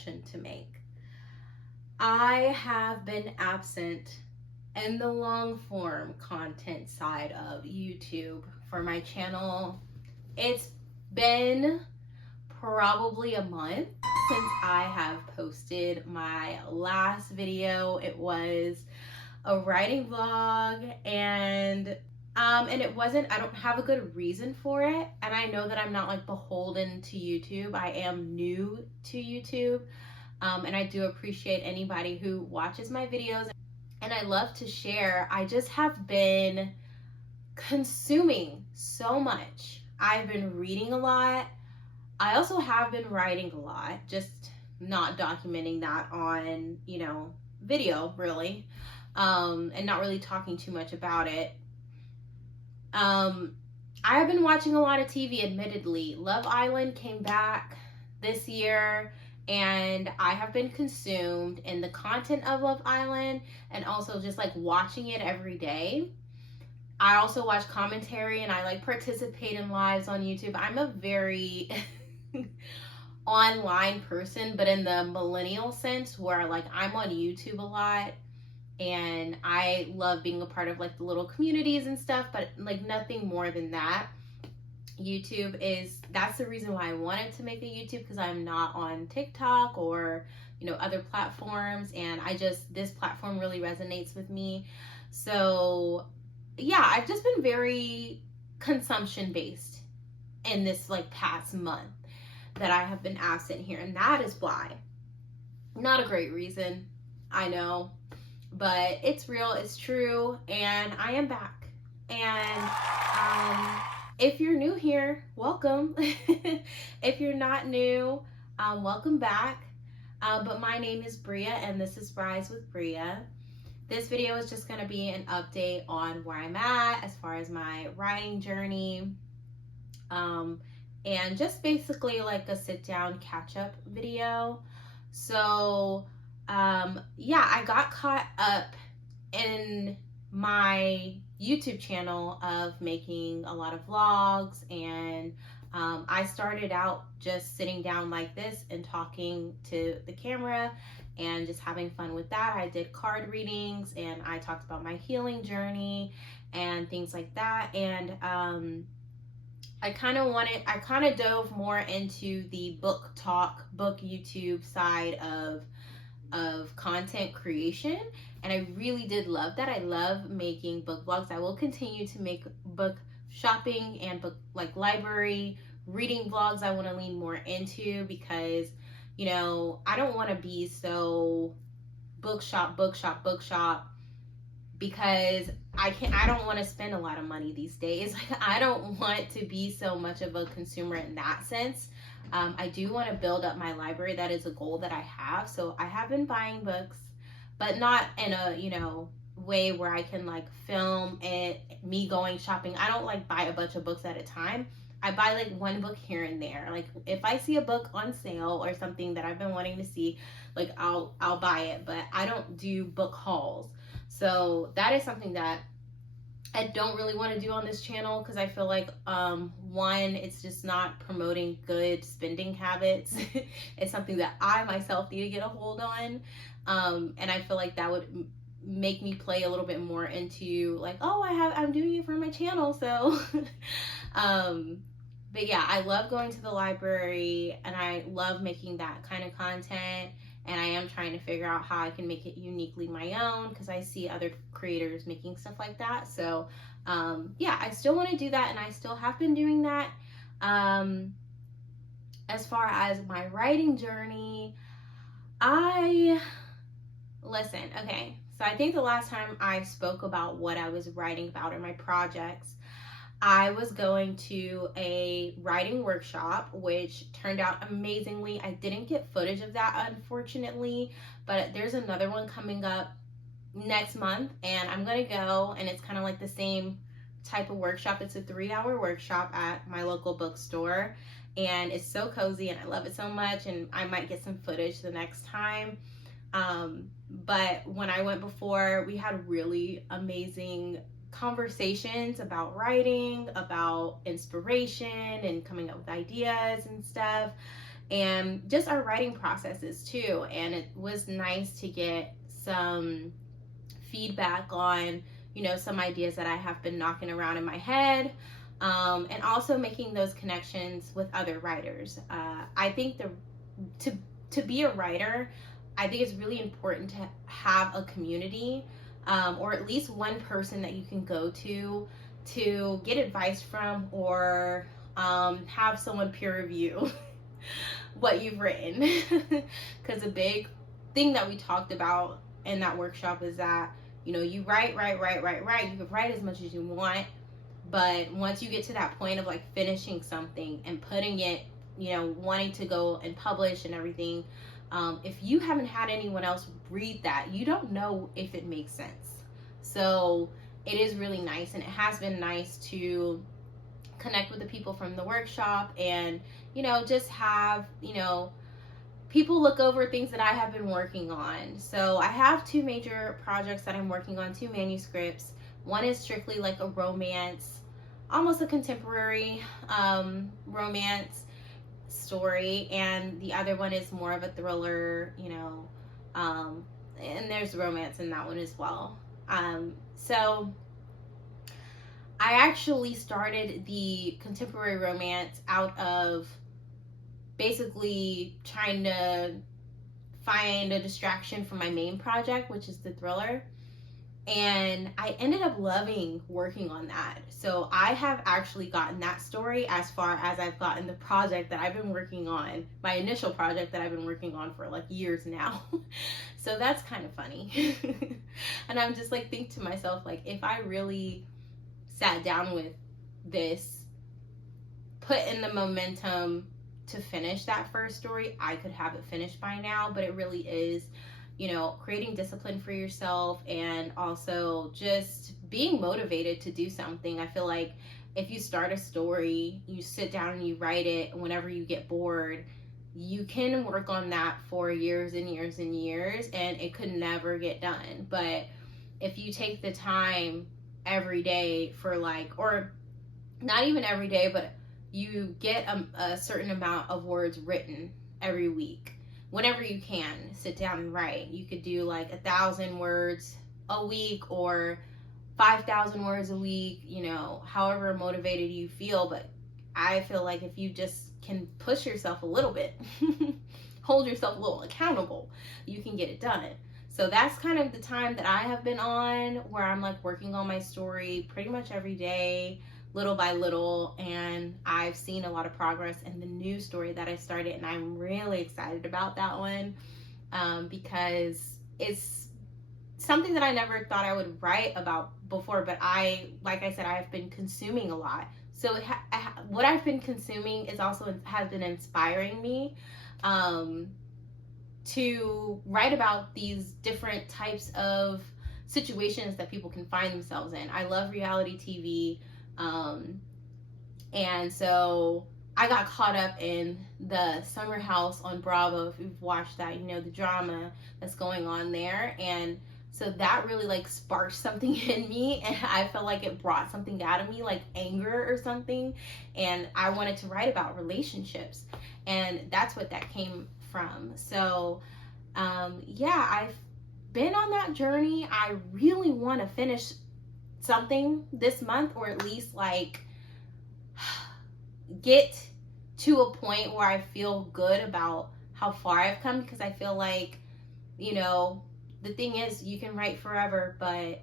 confession to make. I have been absent in the long form content side of YouTube for my channel. It's been probably a month since I have posted my last video. It was a writing vlog, and it wasn't, I don't have a good reason for it, and I know that I'm not like beholden to YouTube. I am new to YouTube, and I do appreciate anybody who watches my videos, and I love to share. I just have been consuming so much. I've been reading a lot. I also have been writing a lot, just not documenting that on, video really, and not really talking too much about it. I have been watching a lot of TV, admittedly. Love Island came back this year, and I have been consumed in the content of Love Island and also just like watching it every day. I also watch commentary and I like participate in lives on YouTube. I'm a very online person, but in the millennial sense, where like I'm on YouTube a lot and I love being a part of like the little communities and stuff, but like nothing more than that. That's the reason why I wanted to make a YouTube, because I'm not on TikTok or other platforms, and this platform really resonates with me. So yeah, I've just been very consumption based in this like past month that I have been absent here, and that is why. Not a great reason, I know, but it's real, it's true, and I am back. And if you're new here, welcome. If you're not new, welcome back. But my name is Bria, and this is Rise with Bria. This video is just going to be an update on where I'm at as far as my writing journey, and just basically like a sit down catch up video. So yeah, I got caught up in my YouTube channel of making a lot of vlogs, and I started out just sitting down like this and talking to the camera and just having fun with that. I did card readings and I talked about my healing journey and things like that. And I kind of dove more into the book YouTube side of content creation, and I really did love that. I love making book vlogs. I will continue to make book shopping and book like library reading vlogs. I want to lean more into, because I don't want to be so bookshop, because I don't want to spend a lot of money these days. I don't want to be so much of a consumer in that sense. I do want to build up my library. That is a goal that I have. So I have been buying books, but not in a way where I can like film it, me going shopping. I don't like buy a bunch of books at a time. I buy like one book here and there. Like if I see a book on sale or something that I've been wanting to see, like I'll buy it, but I don't do book hauls. So that is something that I don't really want to do on this channel, because I feel like one, it's just not promoting good spending habits. It's something that I myself need to get a hold on, and I feel like that would make me play a little bit more into like, oh, I'm doing it for my channel. So but yeah, I love going to the library and I love making that kind of content. And I am trying to figure out how I can make it uniquely my own, because I see other creators making stuff like that. So yeah, I still want to do that, and I still have been doing that. As far as my writing journey, listen, okay, so I think the last time I spoke about what I was writing about in my projects, I was going to a writing workshop, which turned out amazingly. I didn't get footage of that, unfortunately, but there's another one coming up next month, and I'm gonna go, and it's kind of like the same type of workshop. It's a 3-hour workshop at my local bookstore, and it's so cozy, and I love it so much, and I might get some footage the next time. But when I went before, we had really amazing conversations about writing, about inspiration and coming up with ideas and stuff. and just our writing processes too. And it was nice to get some feedback on, you know, some ideas that I have been knocking around in my head, and also making those connections with other writers. I think to be a writer, I think it's really important to have a community, or at least one person that you can go to get advice from, or have someone peer review what you've written. Because a big thing that we talked about in that workshop is that, you know, you write. You can write as much as you want, but once you get to that point of like finishing something and putting it, you know, wanting to go and publish and everything, if you haven't had anyone else read that, you don't know if it makes sense. So it is really nice, and it has been nice to connect with the people from the workshop, and, you know, just have, you know, people look over things that I have been working on. So I have 2 major projects that I'm working on, 2 manuscripts. One is strictly like a romance, almost a contemporary romance story, and the other one is more of a thriller, you know, and there's romance in that one as well. So I actually started the contemporary romance out of basically trying to find a distraction from my main project, which is the thriller. And I ended up loving working on that. So I have actually gotten that story as far as I've gotten the project that I've been working on, my initial project that I've been working on for like years now. So that's kind of funny. And I'm just like, think to myself, like, if I really sat down with this, put in the momentum to finish that first story, I could have it finished by now. But it really is, you know, creating discipline for yourself, and also just being motivated to do something. I feel like if you start a story, you sit down and you write it, and whenever you get bored, you can work on that for years and years and years, and it could never get done. But if you take the time every day for like, or not even every day, but you get a certain amount of words written every week, whenever you can sit down and write. You could do like 1,000 words a week, or 5,000 words a week, you know, however motivated you feel. But I feel like if you just can push yourself a little bit, hold yourself a little accountable, you can get it done. So that's kind of the time that I have been on, where I'm like working on my story pretty much every day, little by little, and I've seen a lot of progress in the new story that I started, and I'm really excited about that one, because it's something that I never thought I would write about before. But like I said, I've been consuming a lot, so what I've been consuming is also has been inspiring me to write about these different types of situations that people can find themselves in. I love reality TV. And so I got caught up in the Summer House on Bravo. If you've watched that, you know the drama that's going on there. And so that really like sparked something in me, and I felt like it brought something out of me, like anger or something. And I wanted to write about relationships, and that's what that came from. So, yeah, I've been on that journey. I really want to finish something this month, or at least like get to a point where I feel good about how far I've come, because I feel like, you know, the thing is, you can write forever, but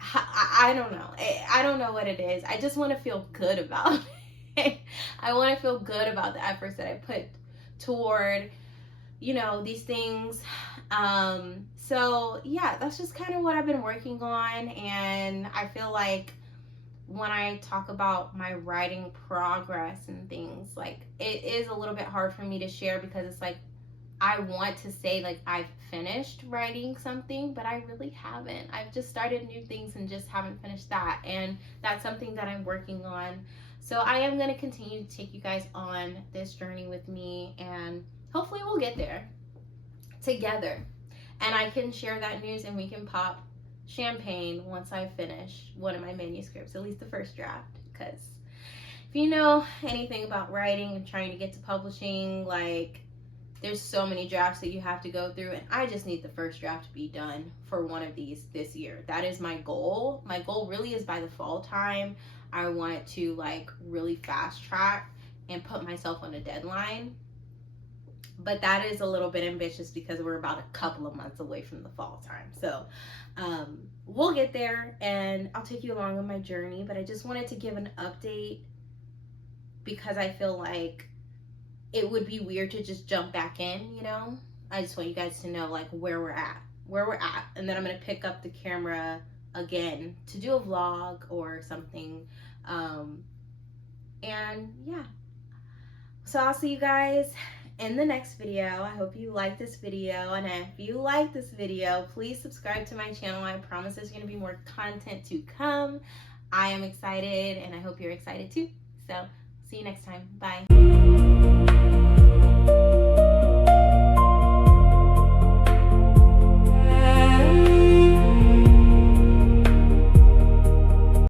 I don't know. I don't know what it is. I just want to feel good about it. I want to feel good about the efforts that I put toward, you know, these things. So yeah, that's just kind of what I've been working on. And I feel like when I talk about my writing progress and things, like, it is a little bit hard for me to share, because it's like, I want to say like I've finished writing something, but I really haven't. I've just started new things and just haven't finished that. And that's something that I'm working on. So I am going to continue to take you guys on this journey with me, and hopefully we'll get there together. And I can share that news, and we can pop champagne once I finish one of my manuscripts, at least the first draft. Because if you know anything about writing and trying to get to publishing, like, there's so many drafts that you have to go through, and I just need the first draft to be done for one of these this year. That is my goal. My goal really is by the fall time, I want to like really fast track and put myself on a deadline. But that is a little bit ambitious because we're about a couple of months away from the fall time. So we'll get there, and I'll take you along on my journey. But I just wanted to give an update because I feel like it would be weird to just jump back in, you know? I just want you guys to know like where we're at. And then I'm going to pick up the camera again to do a vlog or something. And yeah. So I'll see you guys in the next video. I hope you like this video, and if you like this video, please subscribe to my channel. I promise there's going to be more content to come. I am excited, and I hope you're excited too. So see you next time. Bye.